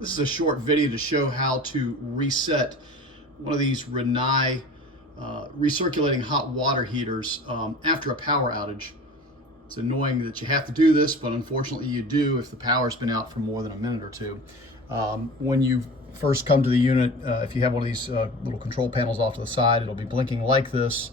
This is a short video to show how to reset one of these Rinnai recirculating hot water heaters after a power outage. It's annoying that you have to do this, but unfortunately you do if the power's been out for more than a minute or two. When you first come to the unit, if you have one of these little control panels off to the side, it'll be blinking like this,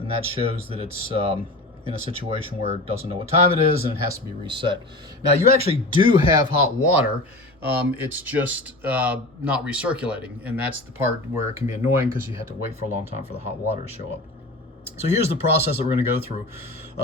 and that shows that it's in a situation where it doesn't know what time it is and it has to be reset. Now you actually do have hot water, it's just not recirculating, and that's the part where it can be annoying because you have to wait for a long time for the hot water to show up. So here's the process that we're going to go through.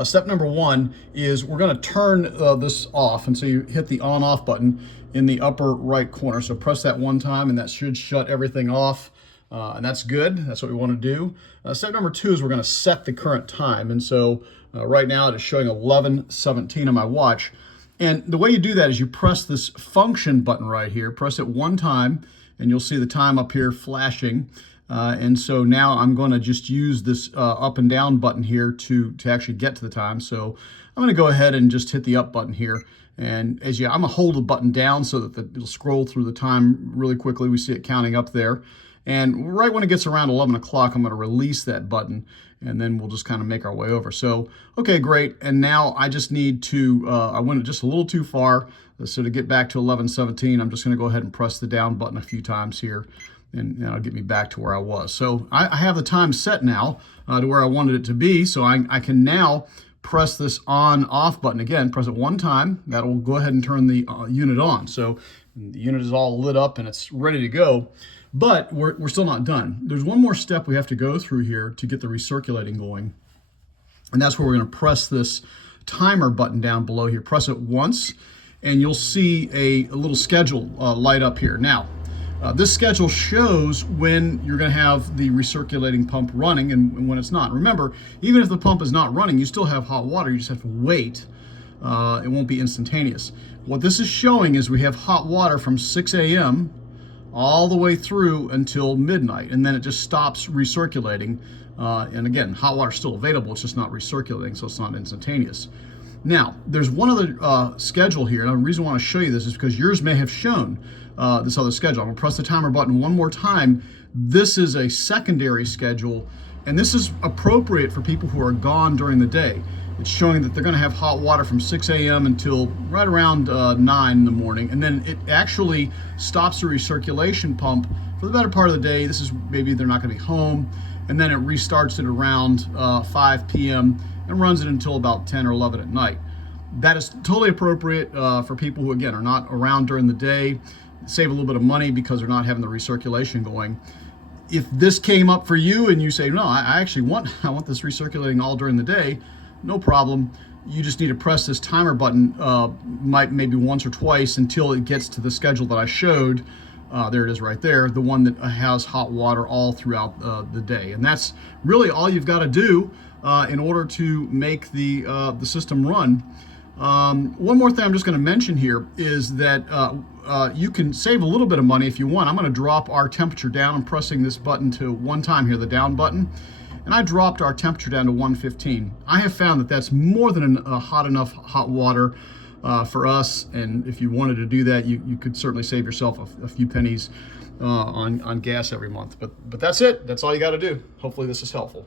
Step number one is we're going to turn this off, and so you hit the on-off button in the upper right corner. So press that one time and that should shut everything off, and that's good. That's what we want to do. Step number two is we're going to set the current time, and so right now it is showing 11:17 on my watch. And the way you do that is you press this function button right here, press it one time, and you'll see the time up here flashing. And so now I'm going to just use this up and down button here to actually get to the time. So I'm going to go ahead and just hit the up button here. And I'm going to hold the button down so that it'll scroll through the time really quickly. We see it counting up there. And right when it gets around 11 o'clock, I'm going to release that button, and then we'll just kind of make our way over. So, okay, great. And now I just need to, I went just a little too far. So to get back to 11:17, I'm just going to go ahead and press the down button a few times here, and that'll get me back to where I was. So I have the time set now to where I wanted it to be. So I can now press this on-off button again, press it one time. That'll go ahead and turn the unit on. So the unit is all lit up and it's ready to go. But we're still not done. There's one more step we have to go through here to get the recirculating going. And that's where we're going to press this timer button down below here. Press it once, and you'll see a little schedule light up here. Now, this schedule shows when you're going to have the recirculating pump running and when it's not. Remember, even if the pump is not running, you still have hot water. You just have to wait. It won't be instantaneous. What this is showing is we have hot water from 6 a.m. all the way through until midnight, and then it just stops recirculating. And again, hot water is still available, it's just not recirculating, so it's not instantaneous. Now, there's one other schedule here, and the reason I want to show you this is because yours may have shown this other schedule. I'm going to press the timer button one more time. This is a secondary schedule, and this is appropriate for people who are gone during the day. It's showing that they're going to have hot water from 6 a.m. until right around 9 in the morning, and then it actually stops the recirculation pump for the better part of the day. This is maybe they're not going to be home, and then it restarts it around 5 p.m. and runs it until about 10 or 11 at night. That is totally appropriate for people who, again, are not around during the day, save a little bit of money because they're not having the recirculation going. If this came up for you and you say, no, I actually want this recirculating all during the day, no problem. You just need to press this timer button maybe once or twice until it gets to the schedule that I showed. There it is right there, the one that has hot water all throughout the day. And that's really all you've got to do in order to make the system run. One more thing I'm just going to mention here is that you can save a little bit of money if you want. I'm going to drop our temperature down. I'm pressing this button to one time here, the down button. And I dropped our temperature down to 115. I have found that that's more than enough hot water for us. And if you wanted to do that, you could certainly save yourself a few pennies on gas every month. But that's it. That's all you got to do. Hopefully this is helpful.